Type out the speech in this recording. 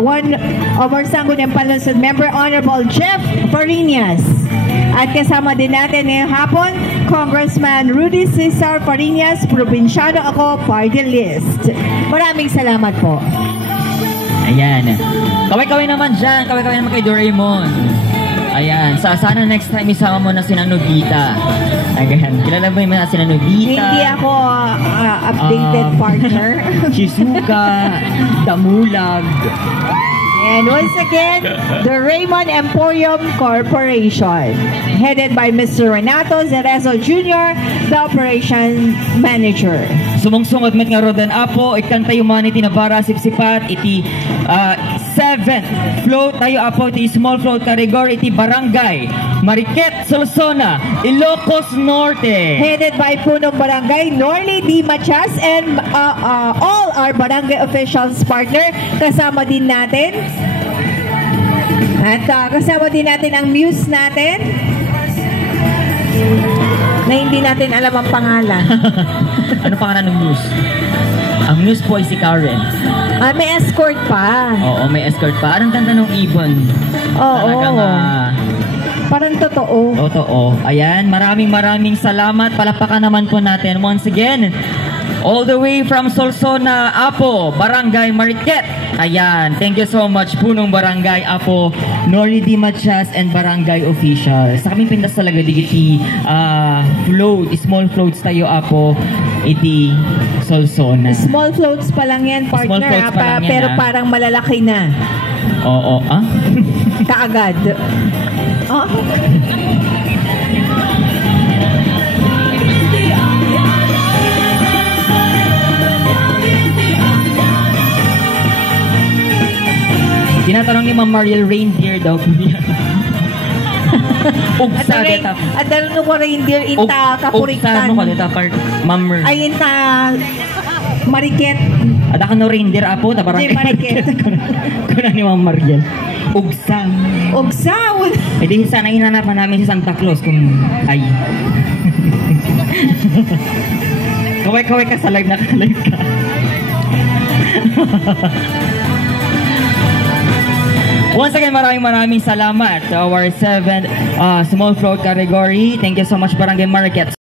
one of our Sangguniang Panlungsod member, Honorable Jeff Fariñas. At kasama din natin ngayong hapon, Congressman Rudy Cesar Fariñas, Probinsyano Ako, Party List. Maraming salamat po. Ayan. Kaway-kaway naman dyan. Kaway-kaway naman kay Doraemon. Ayan. Sana next time isama mo na si Nobita. Ayan. Kilala mo yung si Nobita? Hindi ako updated partner. Shizuka, Damulag. And once again, the Raymond Emporium Corporation, headed by Mr. Renato Zerezo Jr., the Operation Manager. Sumungsungod met nga rodan apo, ikanta humanity na para sipsipat, iti 7th float tayo apo, iti small float category, iti Barangay Mariquet, Solsona, Ilocos Norte. Headed by Punong Barangay, Norly D. Machas, and all our barangay officials partner. Kasama din natin. At kasama din natin ang muse natin. Na hindi natin alam ang pangalan. Ano pangalan ng muse? Ang muse po ay si Karen. May escort pa. Oo, may escort pa. Anong kanta ng Ibon? Oo. Parang totoo. Totoo. Ayan, maraming salamat. Palapakan naman po natin once again. All the way from Solsona, Apo, Barangay Mariquet. Ayan, thank you so much Punong Barangay, Apo, Norly D. Machas, and Barangay Officials. Sa kaming pindas talaga digiti float, small floats tayo, Apo, iti Solsona. Small floats pa lang yan, partner. Pa lang yan, pero parang malalaki na. Oo, Kaagad. Oh. Tinatanong ni Ma'am Mariel, reindeer daw po niya. Ugsa deta. At dahil nung reindeer, inta kapurikan. Ugsa mo deta, Ma'am. Ay, inta Mariquet. Ada ka no reindeer, Apo, ta Barangay Mariquet. Kuna ni Ma'am Mariel. Ugsa. Ugsa? E di sana hinanapan namin si Santa Claus kung ay. Kaway-kaway ka sa live na ka-live ka. Once again, maraming salamat to our 7th small float category. Thank you so much, Barangay Mariquet.